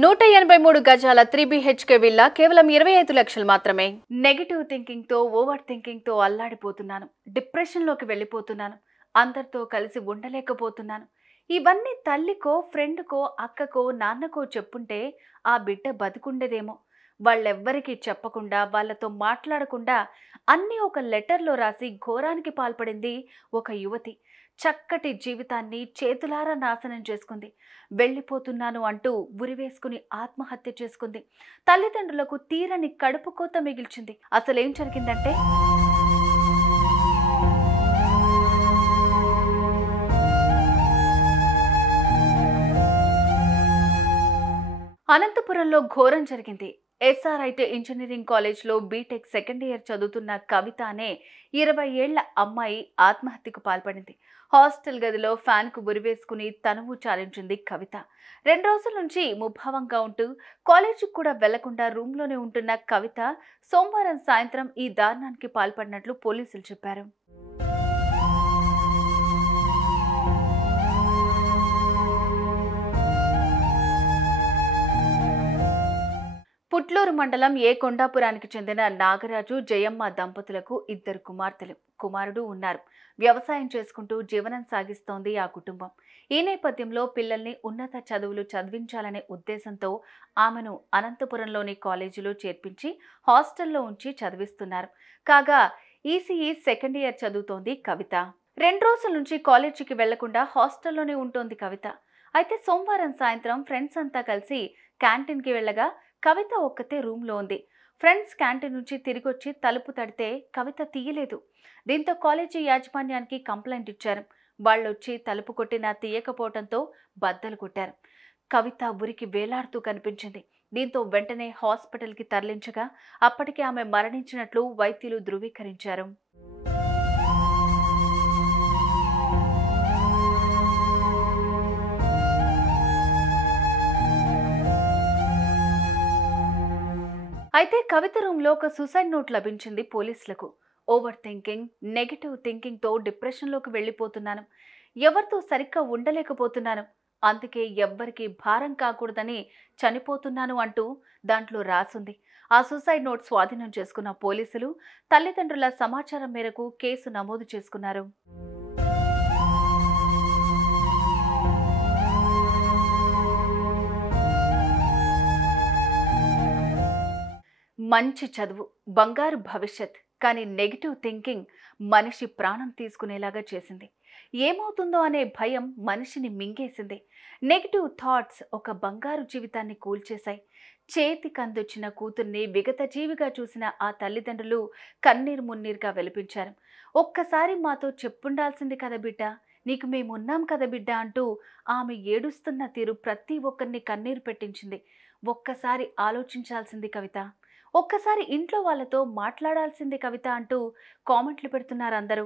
183 గజాల 3BHK villa కేవలం 25 లక్షలు మాత్రమే. నెగటివ్ థింకింగ్ తో ఓవర్ థింకింగ్ తో అల్లాడిపోతున్నాను. డిప్రెషన్ లోకి వెళ్ళిపోతున్నాను. అందరితో కలిసి ఉండలేకపోతున్నాను. ఇవన్నీ తల్లికో, ఫ్రెండ్కో, అక్కకో, నాన్నకో చెప్పుంటే ఆ బిడ్డ బతుకుండేదేమో. వాళ్ళెవ్వరికీ చెప్పకుండా, వాళ్ళతో మాట్లాడకుండా అన్నీ ఒక లెటర్లో రాసి ఘోరానికి పాల్పడింది ఒక యువతి. చక్కటి జీవితాన్ని చేతులారా నాశనం చేసుకుంది. వెళ్ళిపోతున్నాను అంటూ ఉరివేసుకుని ఆత్మహత్య చేసుకుంది. తల్లిదండ్రులకు తీరని కడుపు కోత మిగిల్చింది. అసలేం జరిగిందంటే, అనంతపురంలో ఘోరం జరిగింది. SRIT ఇంజనీరింగ్ కాలేజ్లో బీటెక్ సెకండ్ ఇయర్ చదువుతున్న కవిత అనే 20 ఏళ్ల అమ్మాయి ఆత్మహత్యకు పాల్పడింది. హాస్టల్ గదిలో ఫ్యాన్కు ఉరివేసుకుని తనువు చాలించింది కవిత. 2 రోజుల నుంచి ముభావంగా ఉంటూ కాలేజీకి కూడా వెళ్లకుండా రూమ్లోనే ఉంటున్న కవిత సోమవారం సాయంత్రం ఈ దారుణానికి పాల్పడినట్లు పోలీసులు చెప్పారు. పుట్లూరు మండలం ఏ కొండాపురానికి చెందిన నాగరాజు, జయమ్మ దంపతులకు 2 కుమార్తెలు, కుమారుడు ఉన్నారు. వ్యవసాయం చేసుకుంటూ జీవనం సాగిస్తోంది ఆ కుటుంబం. ఈ నేపథ్యంలో పిల్లల్ని ఉన్నత చదువులు చదివించాలనే ఉద్దేశంతో ఆమెను అనంతపురంలోని కాలేజీలో చేర్పించి హాస్టల్లో ఉంచి చదివిస్తున్నారు. కాగా ECE సెకండ్ ఇయర్ చదువుతోంది కవిత. 2 రోజుల నుంచి కాలేజీకి వెళ్లకుండా హాస్టల్లోనే ఉంటోంది కవిత. అయితే సోమవారం సాయంత్రం ఫ్రెండ్స్ అంతా కలిసి క్యాంటీన్కి వెళ్ళగా కవిత ఒక్కతే రూమ్లో ఉంది. ఫ్రెండ్స్ క్యాంటీన్ నుంచి తిరిగొచ్చి తలుపు తడితే కవిత తీయలేదు. దీంతో కాలేజీ యాజమాన్యానికి కంప్లైంట్ ఇచ్చారు. వాళ్ళొచ్చి తలుపు కొట్టినా తీయకపోవడంతో బద్దలు కొట్టారు. కవిత ఉరికి వేలాడుతూ కనిపించింది. దీంతో వెంటనే హాస్పిటల్కి తరలించగా అప్పటికే ఆమె మరణించినట్లు వైద్యులు ధృవీకరించారు. అయితే కవిత రూమ్లో ఒక సూసైడ్ నోట్ లభించింది పోలీసులకు. ఓవర్ థింకింగ్, నెగటివ్ థింకింగ్తో డిప్రెషన్లోకి వెళ్ళిపోతున్నాను. ఎవరితో సరిగ్గా ఉండలేకపోతున్నాను. అందుకే ఎవ్వరికి భారం కాకూడదని చనిపోతున్నాను అంటూ దాంట్లో రాసుంది. ఆ సూసైడ్ నోట్ స్వాధీనం చేసుకున్న పోలీసులు తల్లిదండ్రుల సమాచారం మేరకు కేసు నమోదు చేసుకున్నారు. మంచి చదువు, బంగారు భవిష్యత్, కానీ నెగిటివ్ థింకింగ్ మనిషి ప్రాణం తీసుకునేలాగా చేసింది. ఏమవుతుందో అనే భయం మనిషిని మింగేసింది. నెగిటివ్ థాట్స్ ఒక బంగారు జీవితాన్ని కూల్చేశాయి. చేతికందొచ్చిన కూతుర్ని విగత జీవిగా చూసిన ఆ తల్లిదండ్రులు కన్నీరు మున్నీరుగా వెలిపించారు. ఒక్కసారి మాతో చెప్పుండాల్సింది కదా బిడ్డ, నీకు మేమున్నాం కదా బిడ్డ అంటూ ఆమె ఏడుస్తున్న తీరు ప్రతి ఒక్కరిని కన్నీరు పెట్టించింది. ఒక్కసారి ఆలోచించాల్సింది కవిత, ఒక్కసారి ఇంట్లో వాళ్ళతో మాట్లాడాల్సింది కవిత అంటూ కామెంట్లు పెడుతున్నారు అందరూ.